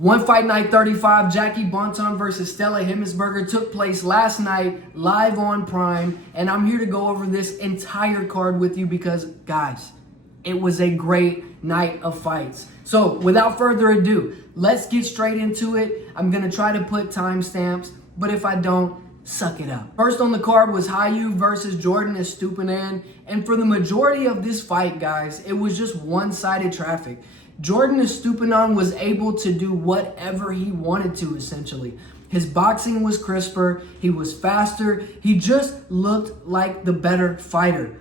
One Fight Night 35, Jackie Bunyan versus Stella Hemetsberger took place last night, live on Prime, and I'm here to go over this entire card with you because, guys, it was a great night of fights. So, without further ado, let's get straight into it. I'm going to try to put timestamps, but if I don't, suck it up. First on the card was Haou versus Jordan Estupinon, and for the majority of this fight, guys, it was just one-sided traffic. Jordan Estupinon was able to do whatever he wanted to, essentially. His boxing was crisper, he was faster, he just looked like the better fighter.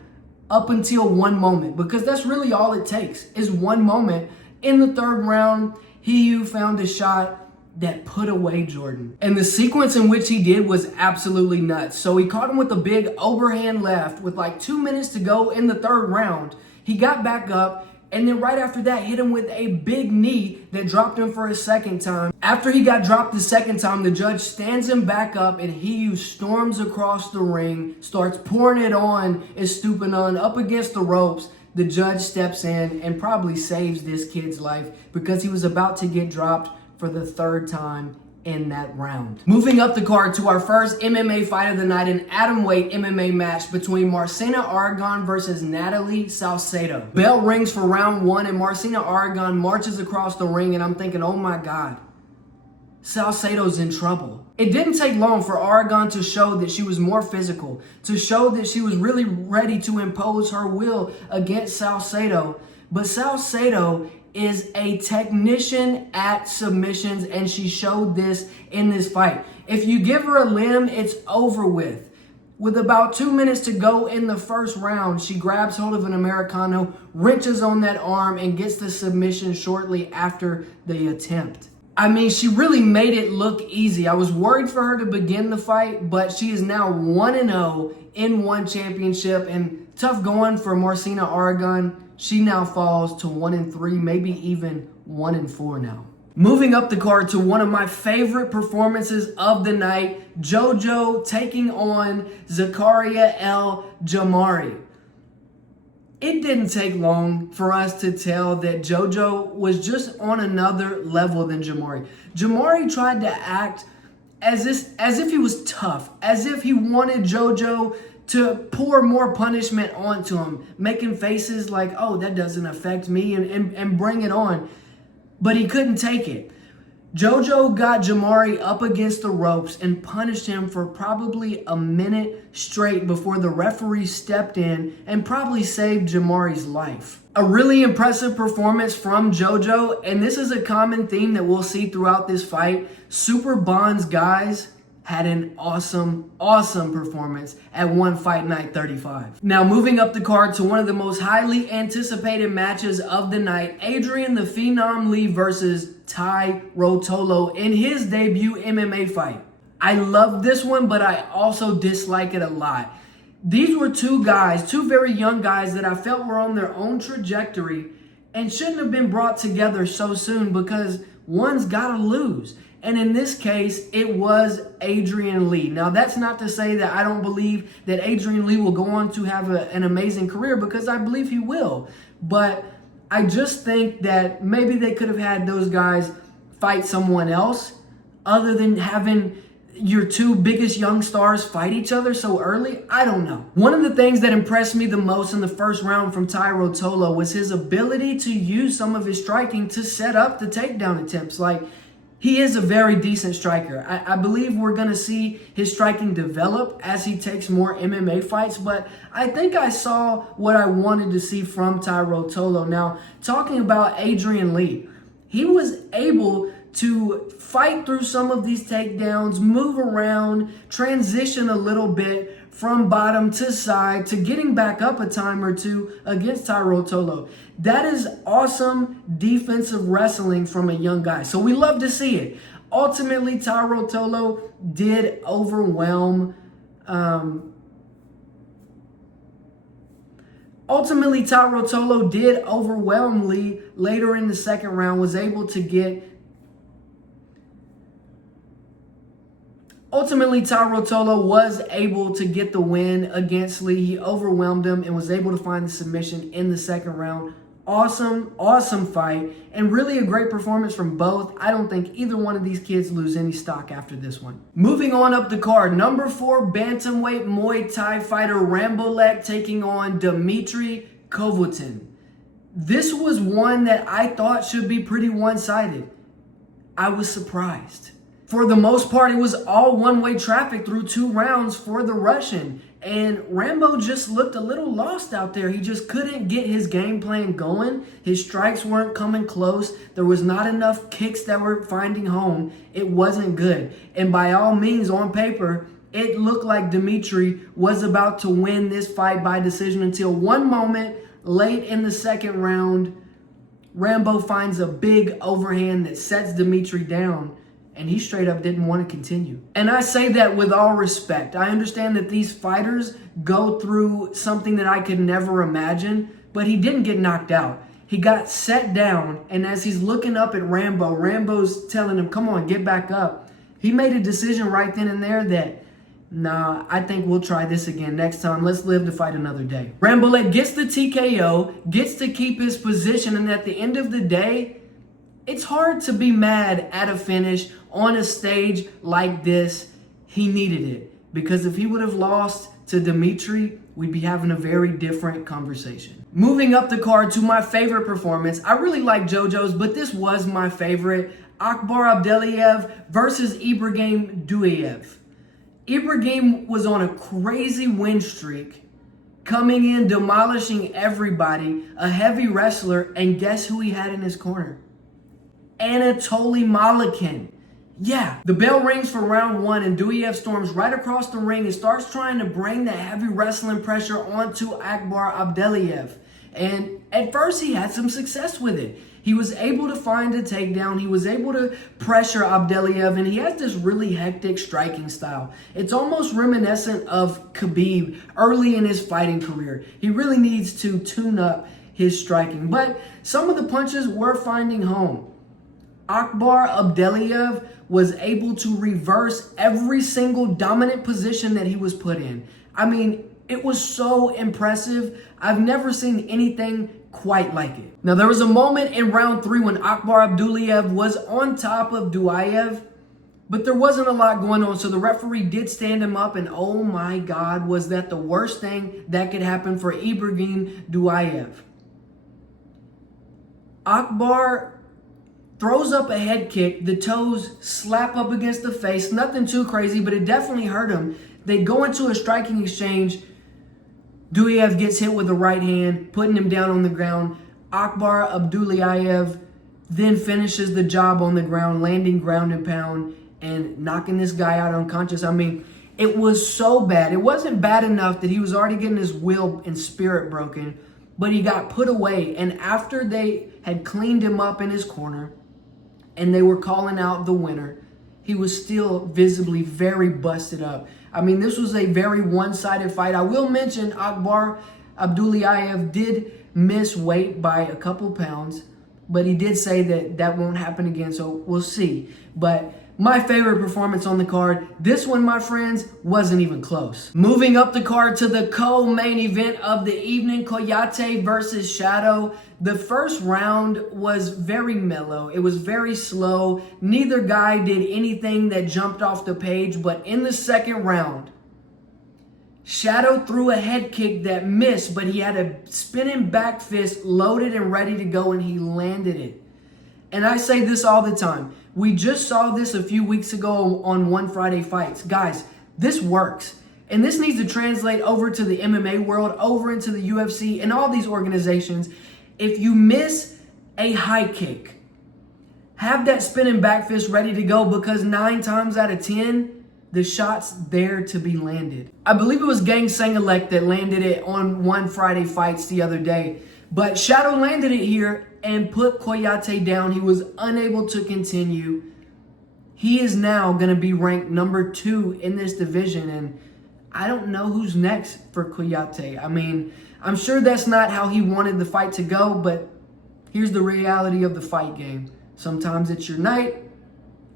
Up until one moment, because that's really all it takes, is one moment. In the third round, Haou found a shot that put away Jordan. And the sequence in which he did was absolutely nuts. So he caught him with a big overhand left with like 2 minutes to go in the third round. He got back up, and then right after that, hit him with a big knee that dropped him for a second time. After he got dropped the second time, the judge stands him back up, and Haou storms across the ring, starts pouring it on Estupinon up against the ropes. The judge steps in and probably saves this kid's life because he was about to get dropped for the third time in that round. Moving up the card to our first MMA fight of the night, an atomweight MMA match between Marcina Aragon versus Natalie Saledo. Bell rings for round one, and Marcina Aragon marches across the ring, and I'm thinking, oh my God, Saledo's in trouble. It didn't take long for Aragon to show that she was more physical, to show that she was really ready to impose her will against Saledo. But Saledo is a technician at submissions, and she showed this in this fight. If you give her a limb, it's over with. With about 2 minutes to go in the first round, she grabs hold of an Americano, wrenches on that arm, and gets the submission shortly after the attempt. I mean, she really made it look easy. I was worried for her to begin the fight, but she is now 1-0 in one championship, and tough going for Marcina Aragon. She now falls to 1-3, maybe even 1-4 now. Moving up the card to one of my favorite performances of the night, Jojo taking on Zakaria El Jamari. It didn't take long for us to tell that Jojo was just on another level than Jamari. Jamari tried to act as if he was tough, as if he wanted Jojo to pour more punishment onto him, making faces like, oh, that doesn't affect me, and bring it on. But he couldn't take it. Jojo got Jamari up against the ropes and punished him for probably a minute straight before the referee stepped in and probably saved Jamari's life. A really impressive performance from Jojo, and this is a common theme that we'll see throughout this fight. Super Bonds guys had an awesome performance at One Fight Night 35. Now moving up the card to one of the most highly anticipated matches of the night, Adrian the Phenom Lee versus Tai Rotolo in his debut MMA fight. I love this one, but I also dislike it a lot. These were two guys, two very young guys that I felt were on their own trajectory and shouldn't have been brought together so soon because one's gotta lose. And in this case, it was Adrian Lee. Now, that's not to say that I don't believe that Adrian Lee will go on to have an amazing career, because I believe he will. But I just think that maybe they could have had those guys fight someone else other than having your two biggest young stars fight each other so early. I don't know. One of the things that impressed me the most in the first round from Tai Rotolo was his ability to use some of his striking to set up the takedown attempts. Like, he is a very decent striker. I believe we're going to see his striking develop as he takes more MMA fights, but I think I saw what I wanted to see from Tai Rotolo. Now, talking about Adrian Lee, he was able to fight through some of these takedowns, move around, transition a little bit from bottom to side to getting back up a time or two against Tai Rotolo. That is awesome defensive wrestling from a young guy. So we love to see it. Ultimately, Tai Rotolo did overwhelm Lee later in the second round, was able to get Ultimately, Tai Rotolo was able to get the win against Lee. He overwhelmed him and was able to find the submission in the second round. Awesome fight, and really a great performance from both. I don't think either one of these kids lose any stock after this one. Moving on up the card, number 4 bantamweight Muay Thai fighter Rambo taking on Dimitri Kovin. This was one that I thought should be pretty one-sided. I was surprised. For the most part, it was all one-way traffic through 2 rounds for the Russian. And Rambo just looked a little lost out there. He just couldn't get his game plan going. His strikes weren't coming close. There was not enough kicks that were finding home. It wasn't good. And by all means, on paper, it looked like Dimitri was about to win this fight by decision until one moment late in the second round, Rambo finds a big overhand that sets Dimitri down. And he straight up didn't want to continue. And I say that with all respect. I understand that these fighters go through something that I could never imagine, but he didn't get knocked out. He got set down, and as he's looking up at Rambo, Rambo's telling him, come on, get back up. He made a decision right then and there that, nah, I think we'll try this again next time. Let's live to fight another day. Rambo gets the TKO, gets to keep his position, and at the end of the day, it's hard to be mad at a finish on a stage like this. He needed it, because if he would have lost to Dimitri, we'd be having a very different conversation. Moving up the card to my favorite performance. I really like Jojo's, but this was my favorite. Akbar Abdelv versus Ibrahim Douayev. Ibrahim was on a crazy win streak, coming in, demolishing everybody, a heavy wrestler, and guess who he had in his corner? Anatoly Malikin. Yeah, the bell rings for round 1 and Douayev storms right across the ring and starts trying to bring that heavy wrestling pressure onto Akbar Abdelv. And at first he had some success with it. He was able to find a takedown. He was able to pressure Abdelv, and he has this really hectic striking style. It's almost reminiscent of Khabib early in his fighting career. He really needs to tune up his striking, but some of the punches were finding home. Akbar Abdelv was able to reverse every single dominant position that he was put in. I mean, it was so impressive. I've never seen anything quite like it. Now, there was a moment in round 3 when Akbar Abdelv was on top of Douayev, but there wasn't a lot going on, so the referee did stand him up, and oh my God, was that the worst thing that could happen for Ibrahim Douayev. Akbar throws up a head kick. The toes slap up against the face. Nothing too crazy, but it definitely hurt him. They go into a striking exchange. Douayev gets hit with the right hand, putting him down on the ground. Akbar Abdelv then finishes the job on the ground, landing ground and pound and knocking this guy out unconscious. I mean, it was so bad. It wasn't bad enough that he was already getting his will and spirit broken, but he got put away. And after they had cleaned him up in his corner, and they were calling out the winner, he was still visibly very busted up. I mean, this was a very one-sided fight. I will mention Akbar Abdelv did miss weight by a couple pounds, but he did say that that won't happen again, so we'll see. But my favorite performance on the card, this one, my friends, wasn't even close. Moving up the card to the co-main event of the evening, Kouyate versus Shadow. The first round was very mellow. It was very slow. Neither guy did anything that jumped off the page, but in the second round, Shadow threw a head kick that missed, but he had a spinning back fist loaded and ready to go, and he landed it. And I say this all the time. We just saw this a few weeks ago on One Friday Fights. Guys, this works. And this needs to translate over to the MMA world, over into the UFC, and all these organizations. If you miss a high kick, have that spinning back fist ready to go, because 9 times out of 10, the shot's there to be landed. I believe it was Gang Sangaleck that landed it on One Friday Fights the other day. But Shadow landed it here and put Kouyate down. He was unable to continue. He is now going to be ranked number 2 in this division, and I don't know who's next for Kouyate. I mean, I'm sure that's not how he wanted the fight to go, but here's the reality of the fight game. Sometimes it's your night,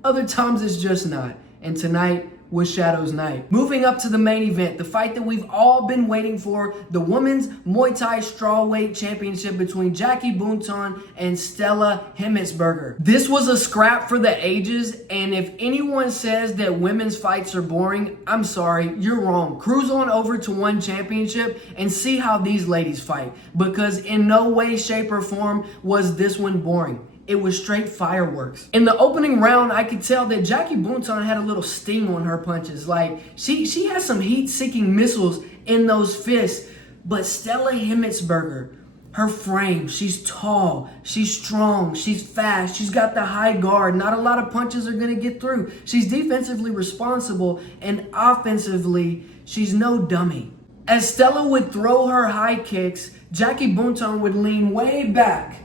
other times it's just not. And tonight was Shadow's night. Moving up to the main event, the fight that we've all been waiting for, the Women's Muay Thai Strawweight Championship between Jackie Bunyan and Stella Hemetsberger. This was a scrap for the ages, and if anyone says that women's fights are boring, I'm sorry, you're wrong. Cruise on over to One Championship and see how these ladies fight, because in no way, shape, or form was this one boring. It was straight fireworks. In the opening round, I could tell that Jackie Bunyan had a little sting on her punches. Like, she has some heat-seeking missiles in those fists. But Stella Hemetsberger, her frame, she's tall, she's strong, she's fast, she's got the high guard. Not a lot of punches are gonna get through. She's defensively responsible, and offensively, she's no dummy. As Stella would throw her high kicks, Jackie Bunyan would lean way back.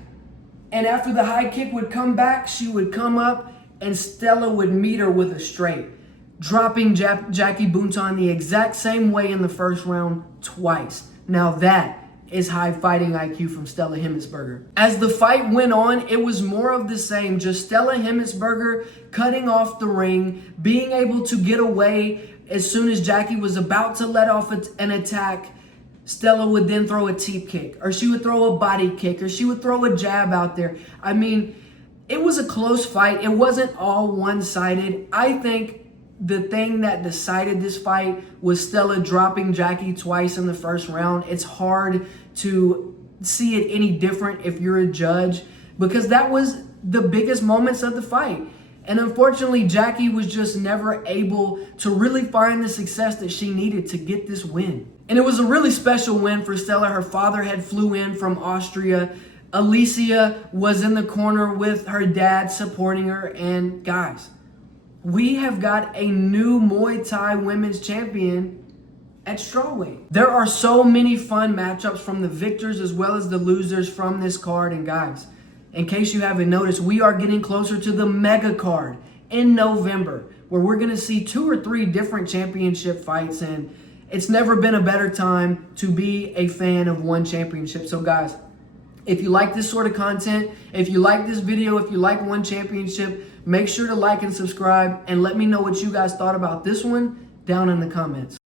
And after the high kick would come back, she would come up and Stella would meet her with a straight, dropping Jackie Bunyan the exact same way in the first round twice. Now that is high fighting IQ from Stella Hemetsberger. As the fight went on, it was more of the same, just Stella Hemetsberger cutting off the ring, being able to get away as soon as Jackie was about to let off an attack. Stella would then throw a teep kick, or she would throw a body kick, or she would throw a jab out there. I mean, it was a close fight. It wasn't all one-sided. I think the thing that decided this fight was Stella dropping Jackie twice in the first round. It's hard to see it any different if you're a judge, because that was the biggest moments of the fight. And unfortunately, Jackie was just never able to really find the success that she needed to get this win. And it was a really special win for Stella. Her father had flew in from Austria. Alicia was in the corner with her dad supporting her. And guys, we have got a new Muay Thai women's champion at strawweight. There are so many fun matchups from the victors as well as the losers from this card. And guys, in case you haven't noticed, we are getting closer to the mega card in November, where we're going to see 2 or 3 different championship fights. And it's never been a better time to be a fan of One Championship. So guys, if you like this sort of content, if you like this video, if you like One Championship, make sure to like and subscribe, and let me know what you guys thought about this one down in the comments.